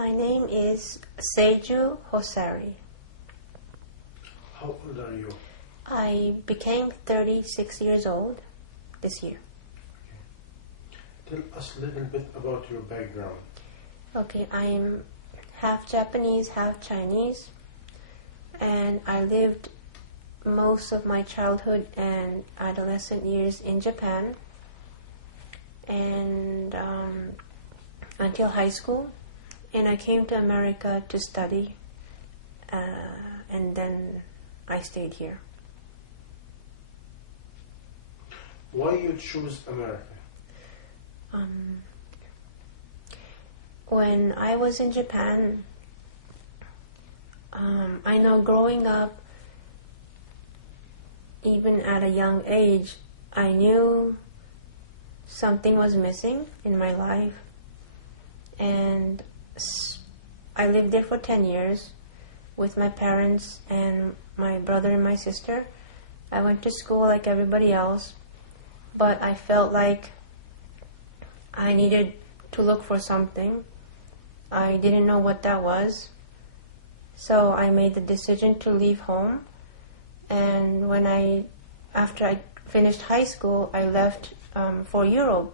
My name is Seiju Hosari. How old are you? I became 36 years old this year. Tell us a little bit about your background. Okay, I'm half Japanese, half Chinese, and I lived most of my childhood and adolescent years in Japan, and until high school, and I came to America to study, and then I stayed here. Why you choose America? When I was in Japan, I know growing up, even at a young age, I knew something was missing in my life. And I lived there for 10 years with my parents and my brother and my sister. I went to school like everybody else, but I felt like I needed to look for something. I didn't know what that was. So I made the decision to leave home. And after I finished high school, I left for Europe.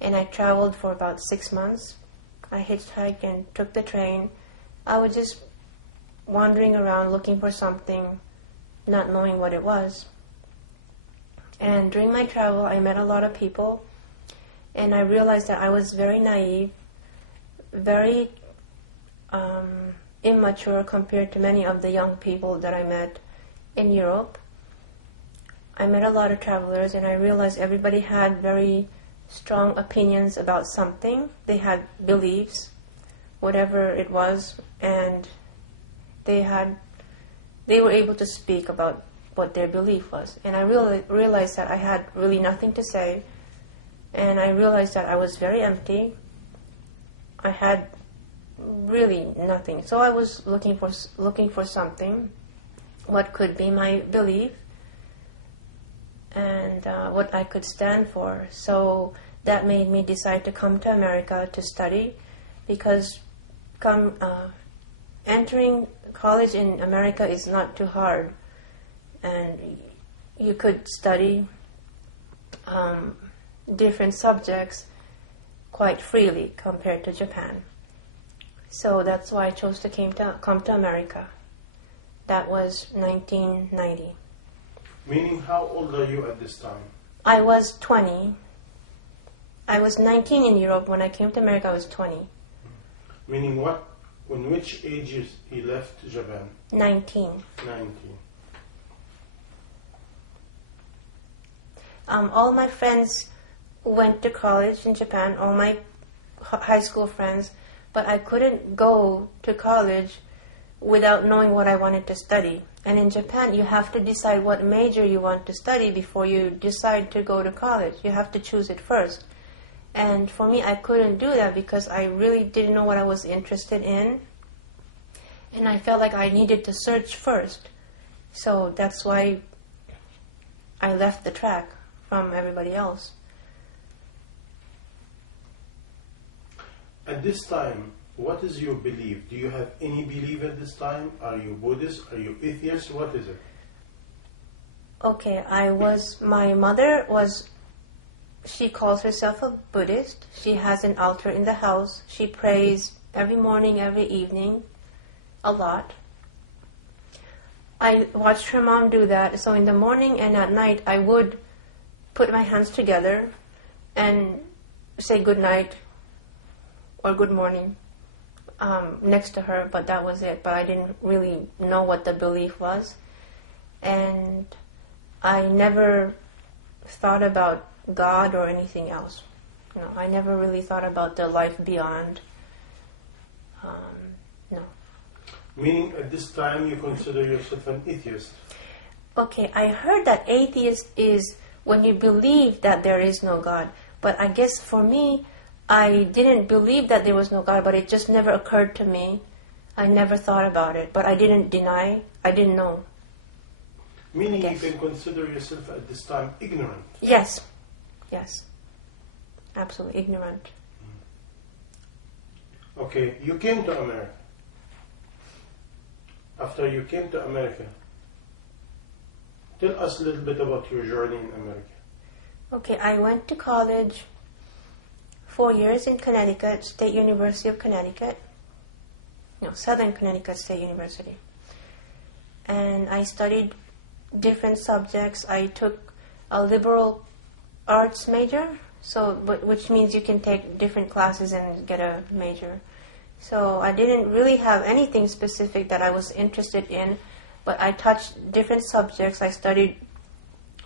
And I traveled for about 6 months. I hitchhiked and took the train. I was just wandering around looking for something, not knowing what it was. And during my travel, I met a lot of people. And I realized that I was very naive, very immature compared to many of the young people that I met in Europe. I met a lot of travelers, and I realized everybody had very strong opinions about something. They had beliefs, whatever it was, and they were able to speak about what their belief was. And I realized that I had really nothing to say, and I realized that I was very empty. I had really nothing. So I was looking for something, what could be my belief, and what I could stand for. So that made me decide to come to America to study, because entering college in America is not too hard, and you could study different subjects quite freely compared to Japan. So that's why I chose to come to America. That was 1990. Meaning, how old are you at this time? I was 20. I was 19 in Europe. When I came to America, I was 20. Meaning what? In which age he left Japan? 19. 19. All my friends went to college in Japan, all my high school friends, but I couldn't go to college without knowing what I wanted to study. And in Japan, you have to decide what major you want to study before you decide to go to college. You have to choose it first. And for me, I couldn't do that because I really didn't know what I was interested in. And I felt like I needed to search first. So that's why I left the track from everybody else. At this time, what is your belief? Do you have any belief at this time? Are you Buddhist? Are you atheist? What is it? Okay, my mother was, she calls herself a Buddhist. She has an altar in the house. She prays every morning, every evening, a lot. I watched her mom do that. So in the morning and at night, I would put my hands together and say good night or good morning next to her, but that was it. But I didn't really know what the belief was. And I never thought about God or anything else. No, I never really thought about the life beyond. No. Meaning at this time you consider yourself an atheist? Okay, I heard that atheist is when you believe that there is no God. But I guess for me, I didn't believe that there was no God, but it just never occurred to me. I never thought about it, but I didn't deny, I didn't know. Meaning you can consider yourself at this time ignorant? Yes, yes, absolutely ignorant. Okay, you came to America. After you came to America, tell us a little bit about your journey in America. Okay, I went to college 4 years in Connecticut, State University of Connecticut. No, Southern Connecticut State University. And I studied different subjects. I took a liberal arts major, which means you can take different classes and get a major. So I didn't really have anything specific that I was interested in, but I touched different subjects. I studied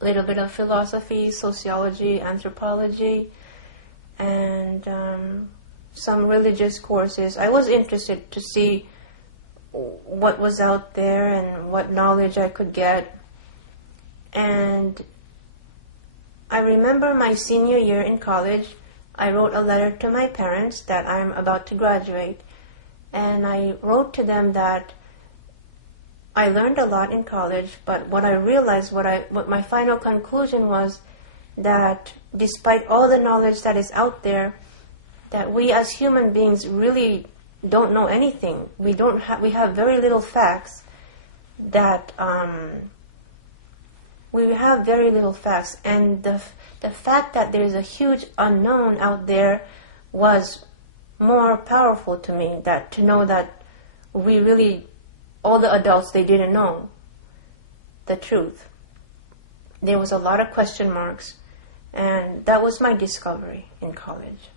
a little bit of philosophy, sociology, anthropology, and some religious courses. I was interested to see what was out there and what knowledge I could get. And I remember my senior year in college, I wrote a letter to my parents that I'm about to graduate. And I wrote to them that I learned a lot in college, but what I realized, what my final conclusion was, that despite all the knowledge that is out there, that we as human beings really don't know anything. We have very little facts. We have very little facts, and the fact that there is a huge unknown out there was more powerful to me. That to know that all the adults, they didn't know the truth. There was a lot of question marks, and that was my discovery in college.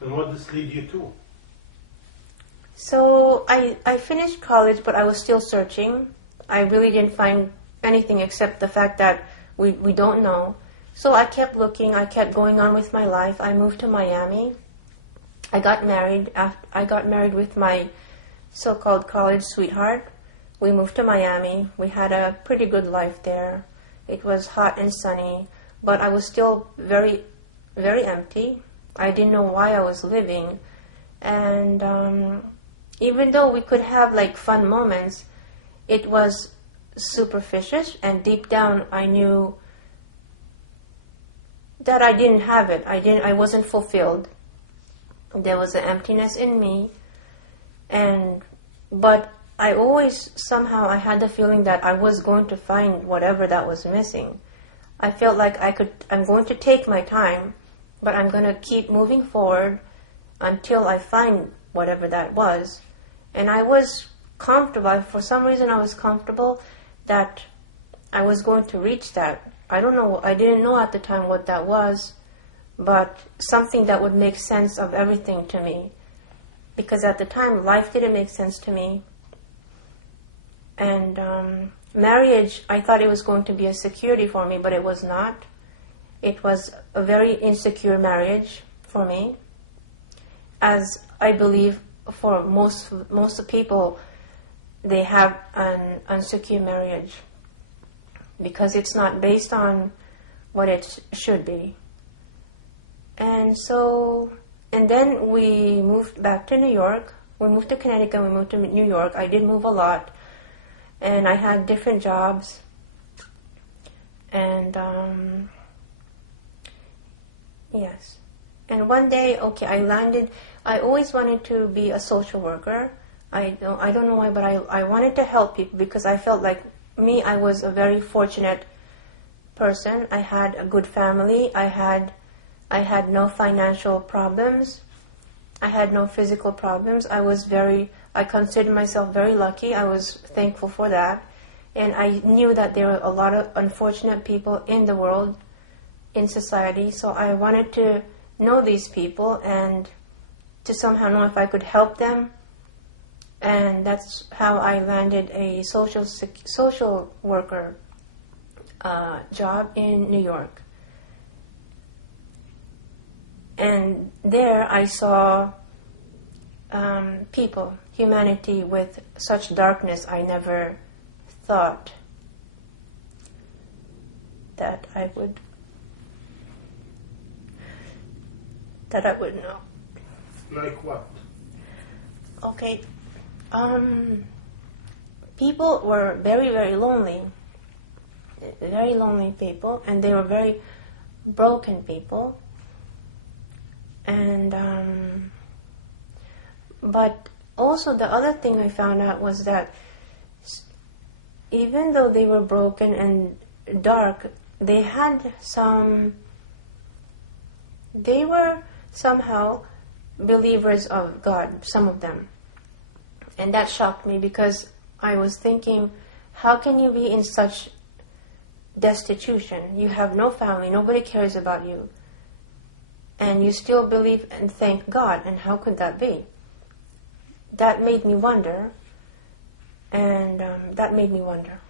And what does lead you to? So I finished college, but I was still searching. I really didn't find anything except the fact that we don't know. So I kept looking. I kept going on with my life. I moved to Miami. I got married. I got married with my so-called college sweetheart. We moved to Miami. We had a pretty good life there. It was hot and sunny, but I was still very, very empty. I didn't know why I was living. And even though we could have like fun moments, it was superficial, and deep down I knew that I didn't have it. I wasn't fulfilled. There was an emptiness in me, but I always somehow I had the feeling that I was going to find whatever that was missing. I felt like I'm going to take my time, but I'm going to keep moving forward until I find whatever that was. And I was comfortable. For some reason I was comfortable that I was going to reach that. I don't know. I didn't know at the time what that was, but something that would make sense of everything to me. Because at the time, life didn't make sense to me. And marriage, I thought it was going to be a security for me, but it was not. It was a very insecure marriage for me. As I believe for most people, they have an insecure marriage because it's not based on what it should be. And then we moved back to New York. We moved to Connecticut, we moved to New York. I did move a lot, and I had different jobs. And yes. And one day, I landed. I always wanted to be a social worker. I don't know why, but I wanted to help people because I felt like I was a very fortunate person. I had a good family. I had no financial problems. I had no physical problems. I considered myself very lucky. I was thankful for that. And I knew that there were a lot of unfortunate people in the world, in society. So I wanted to know these people and to somehow know if I could help them. And that's how I landed a social worker job in New York. And there I saw people, humanity with such darkness I never thought that I would know. Like what? Okay. People were very, very lonely people, and they were very broken people. And but also the other thing I found out was that even though they were broken and dark, they were somehow believers of God, some of them. And that shocked me, because I was thinking, how can you be in such destitution? You have no family, nobody cares about you, and you still believe and thank God, and how could that be? That made me wonder, and that made me wonder.